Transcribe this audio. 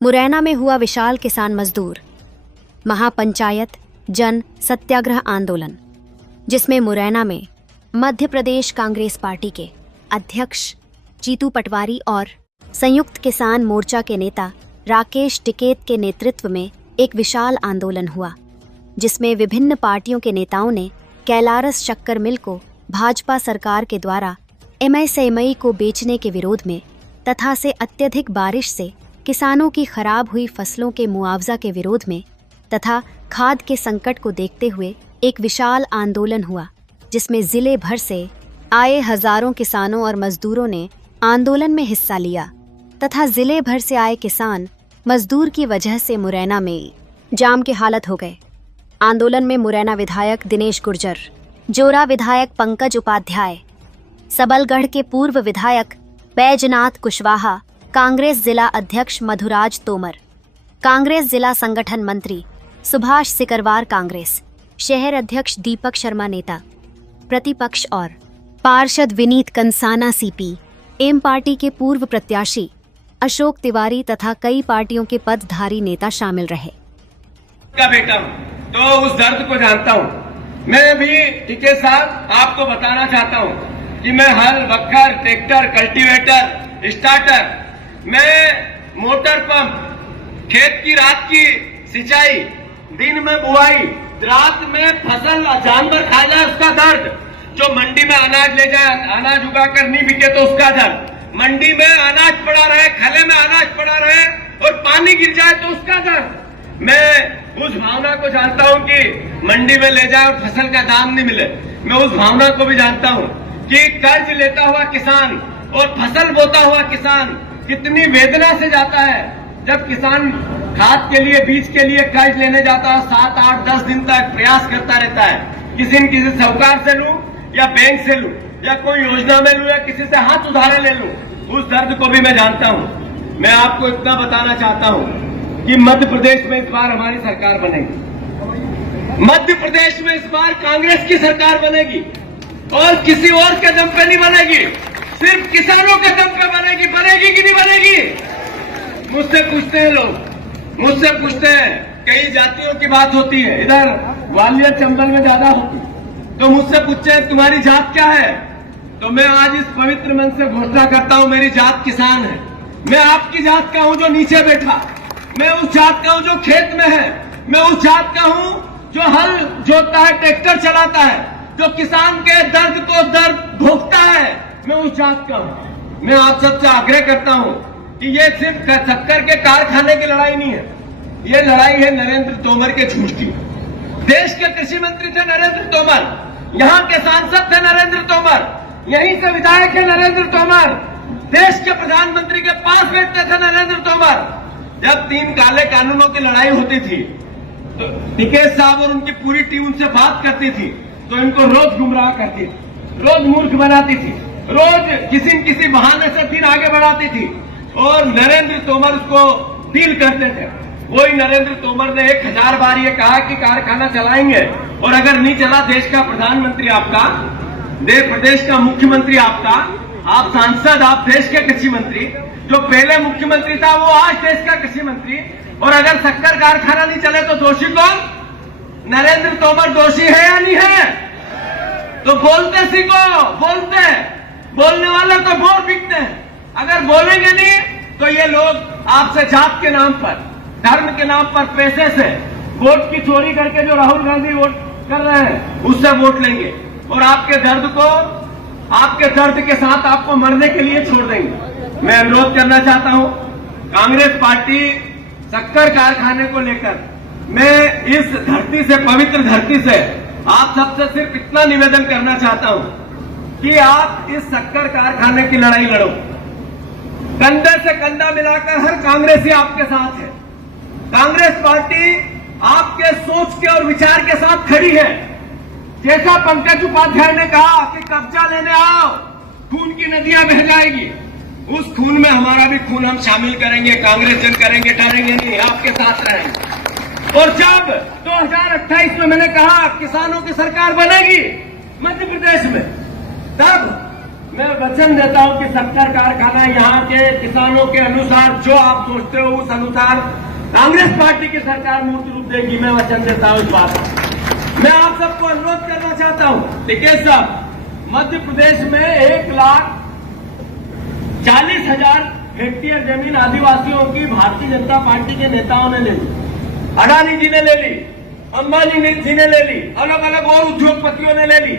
मुरैना में हुआ विशाल किसान मजदूर महापंचायत जन सत्याग्रह आंदोलन, जिसमें मुरैना में मध्य प्रदेश कांग्रेस पार्टी के अध्यक्ष जीतू पटवारी और संयुक्त किसान मोर्चा के नेता राकेश टिकैत के नेतृत्व में एक विशाल आंदोलन हुआ, जिसमें विभिन्न पार्टियों के नेताओं ने कैलारस शक्कर मिल को भाजपा सरकार के द्वारा एमएसएमई को बेचने के विरोध में तथा से अत्यधिक बारिश से किसानों की खराब हुई फसलों के मुआवजा के विरोध में तथा खाद के संकट को देखते हुए एक विशाल आंदोलन हुआ, जिसमें जिले भर से आए हजारों किसानों और मजदूरों ने आंदोलन में हिस्सा लिया तथा जिले भर से आए किसान मजदूर की वजह से मुरैना में जाम की हालत हो गए। आंदोलन में मुरैना विधायक दिनेश गुर्जर, जोरा विधायक पंकज उपाध्याय, सबलगढ़ के पूर्व विधायक बैजनाथ कुशवाहा, कांग्रेस जिला अध्यक्ष मधुराज तोमर, कांग्रेस जिला संगठन मंत्री सुभाष सिकरवार, कांग्रेस शहर अध्यक्ष दीपक शर्मा नेता प्रतिपक्ष और पार्षद Vineet Kansana CP, M party के पूर्व प्रत्याशी अशोक तिवारी तथा कई पार्टियों के पदधारी नेता शामिल रहे। का बेटा हूं तो उस दर्द को जानता हूं। मैं भी टिकैत साहब आपको बताना चाहता हूं कि मैं हल, बखर, ट्रैक्टर, कल्टीवेटर, स्टार्टर, मैं मोटर पंप, खेत की रात की सिंचाई, दिन में बुआई, रात में फसल जानवर खा जाए उसका दर्द, जो मंडी में अनाज ले जाए, अनाज उगाकर नहीं बिके तो उसका दर्द, मंडी में अनाज पड़ा रहे, खले में अनाज पड़ा रहे और पानी गिर जाए तो उसका दर्द। मैं उस भावना को जानता हूं कि मंडी में ले जाए और फसल का दाम नहीं मिले। मैं उस भावना को भी जानता हूं कि कर्ज लेता हुआ किसान और फसल बोता हुआ किसान कितनी वेदना से जाता है। जब किसान खाद के लिए, बीज के लिए कर्ज लेने जाता है, 7, 8, 10 दिन तक प्रयास करता रहता है, किसी न किसी साहूकार से लूं या बैंक से लूं या कोई योजना में लूं या किसी से हाथ उधारे ले लूं, उस दर्द को भी मैं जानता हूं। मैं आपको इतना बताना चाहता हूं कि मध्य प्रदेश में इस बार हमारी सरकार बनेगी। मध्य प्रदेश में इस बार कांग्रेस की सरकार बनेगी और किसी और के दम पे नहीं बनेगी, सिर्फ किसानों के दम पे बनेगी। बनेगी कि नहीं बनेगी? मुझसे पूछते हैं लोग, मुझसे पूछते हैं, कई जातियों की बात होती है, इधर ग्वालियर चंबल में ज्यादा होती, तो मुझसे पूछते हैं तुम्हारी जात क्या है? तो मैं आज इस पवित्र मन से घोषणा करता हूं, मेरी जात किसान है। मैं आपकी जात का हूं जो नीचे बैठा, मैं उस जात का हूं जो खेत में है, मैं उस जात का हूं जो हल जोतता है, ट्रैक्टर चलाता है, जो किसान के दर्द को दर्द भोगता है, मैं उस जात का हूं। मैं आप सबसे आग्रह करता हूं कि ये सिर्फ शक्कर के कारखाने की लड़ाई नहीं है, ये लड़ाई है नरेंद्र तोमर के झूठ की। देश के कृषि मंत्री थे नरेंद्र तोमर, यहाँ के सांसद थे नरेंद्र तोमर, यहीं से विधायक है नरेंद्र तोमर, देश के प्रधानमंत्री के पास बैठते थे नरेंद्र तोमर। जब 3 काले कानूनों की लड़ाई होती थी तो टिकैत साहब और उनकी पूरी टीम उनसे बात करती थी तो इनको रोज गुमराह करती थी, रोज मूर्ख बनाती थी, रोज किसी न किसी बहाने से फिर आगे बढ़ाती थी और नरेंद्र तोमर उसको डील करते थे। वही नरेंद्र तोमर ने 1000 बार ये कहा कि कारखाना चलाएंगे और अगर नहीं चला, देश का प्रधानमंत्री आपका, प्रदेश का मुख्यमंत्री आपका, आप सांसद, आप देश के कृषि मंत्री, जो पहले मुख्यमंत्री था वो आज देश का कृषि मंत्री, और अगर शक्कर कारखाना नहीं चले तो दोषी कौन? नरेंद्र तोमर दोषी है या नहीं है? तो बोलते सीखो, बोलने वाले तो वोट बिकते हैं। अगर बोलेंगे नहीं तो ये लोग आपसे जात के नाम पर, धर्म के नाम पर, पैसे से वोट की चोरी करके जो राहुल गांधी वोट कर रहे हैं उससे वोट लेंगे और आपके दर्द के साथ आपको मरने के लिए छोड़ देंगे। मैं अनुरोध करना चाहता हूं, कांग्रेस पार्टी शक्कर कारखाने को लेकर मैं इस धरती से, पवित्र धरती से आप सबसे सिर्फ इतना निवेदन करना चाहता हूं कि आप इस शक्कर कारखाने की लड़ाई लड़ो। कंधे से कंधा मिलाकर हर कांग्रेसी आपके साथ है। कांग्रेस पार्टी आपके सोच के और विचार के साथ खड़ी है। जैसा पंकज उपाध्याय ने कहा कि कब्जा लेने आओ, खून की नदियां बह जाएगी, उस खून में हमारा भी खून हम शामिल करेंगे, कांग्रेस जन करेंगे, डरेंगे नहीं, आपके साथ रहेंगे। और जब 2028 में मैंने कहा किसानों की सरकार बनेगी मध्य प्रदेश में, तब मैं वचन देता हूं कि शक्कर कारखाना यहाँ के किसानों के अनुसार जो आप सोचते हो उस अनुसार कांग्रेस पार्टी की सरकार मूर्त रूप देगी। मैं वचन देता हूं इस बात का। मैं आप सबको अनुरोध करना चाहता हूं, टिकैत साहब, मध्य प्रदेश में 1,40,000 हेक्टेयर जमीन आदिवासियों की भारतीय जनता पार्टी के नेताओं ने ले ली, अडानी जी ने ले ली, अंबानी जी ने ले ली, अलग अलग और उद्योगपतियों ने ले ली।